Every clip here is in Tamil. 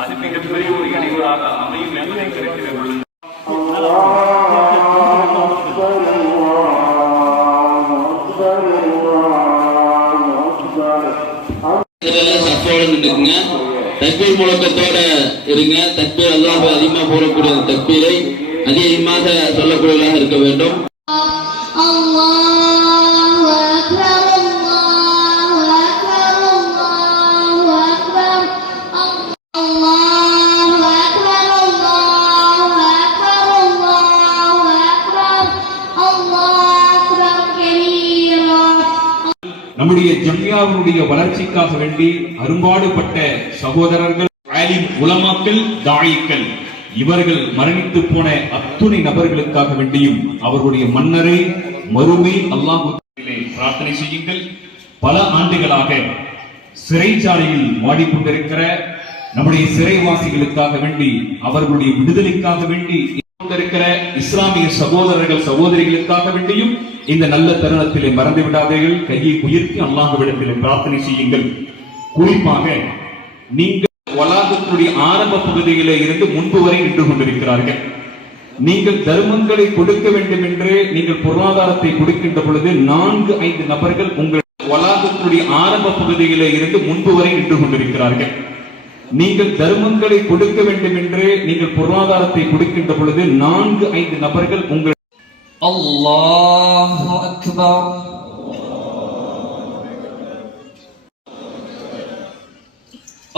அது மிகப்பெரிய ஒரு இடையூறாக அமையும் என்பதை கருத்தில் கொள்ளுங்கள். தக்பீர் முழக்கத்தோட இருங்க. தக்பீர் அல்லாஹ் அதிகமாக போடக்கூடிய தக்பீரை அதிகமாக சொல்லக்கூடியதாக இருக்க வேண்டும். நம்முடைய ஜம்யாவுடைய வளர்ச்சிக்காக வேண்டி அரும்பாடுபட்ட சகோதரர்கள், ஆலிம், உலமாக்கள், தாயிக்கள், இவர்கள் மரணித்து போன அத்துணை நபர்களுக்காக வேண்டியும் அவர்களுடைய மன்னரை மறுமை அல்லாஹ்விலே பிரார்த்தனை செய்யுங்கள். பல ஆண்டுகளாக சிறைச்சாலையில் வாடிக்கொண்டிருக்கிற நம்முடைய சிறைவாசிகளுக்காக வேண்டி, அவர்களுடைய விடுதலைக்காக வேண்டி இருக்கிற இஸ்லாமிய சகோதரர்கள், சகோதரிகளுக்காக வேண்டியும் இந்த நல்ல தருணத்திலே மறந்து விடாதீர்கள். கையை உயர்த்தி அல்லாஹ்விடத்திலே பிரார்த்தனை செய்யுங்கள். குறிப்பாக நீங்கள் வலாகத்தினுடைய ஆரம்ப பகுதியிலே இருந்து முன்பு வரை நின்று கொண்டிருக்கிறார்கள். நீங்கள் தர்மங்களை கொடுக்க வேண்டும் என்று நீங்கள் பொருளாதாரத்தை கொடுக்கின்ற பொழுது 4-5 நபர்கள் உங்கள் வலாகத்தினுடைய ஆரம்ப பகுதியிலே இருந்து முன்பு வரை நின்று கொண்டிருக்கிறார்கள். நீங்கள் தர்மங்களை கொடுக்க வேண்டும் என்று நீங்கள் பொருளாதாரத்தை கொடுக்கின்ற பொழுது 4-5 நபர்கள் உங்கள் அல்லாஹு அக்பர்.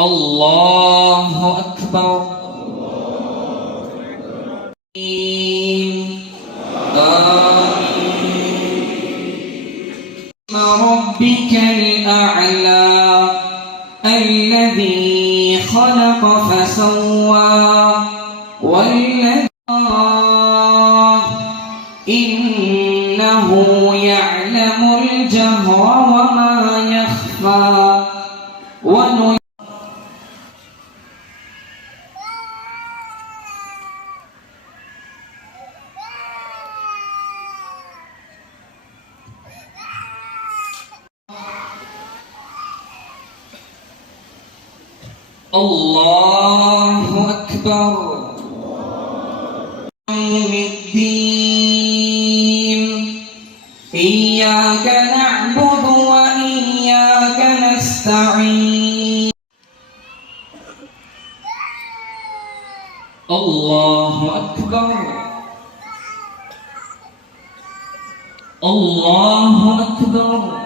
அல்லாஹு அக்பர். ربك الأعلى الذي خلق فسوى والذي إنه يعلم الجهر وما يخفى الله أكبر. يوم الدين إياك نعبد وإياك نستعين. الله أكبر. الله أكبر.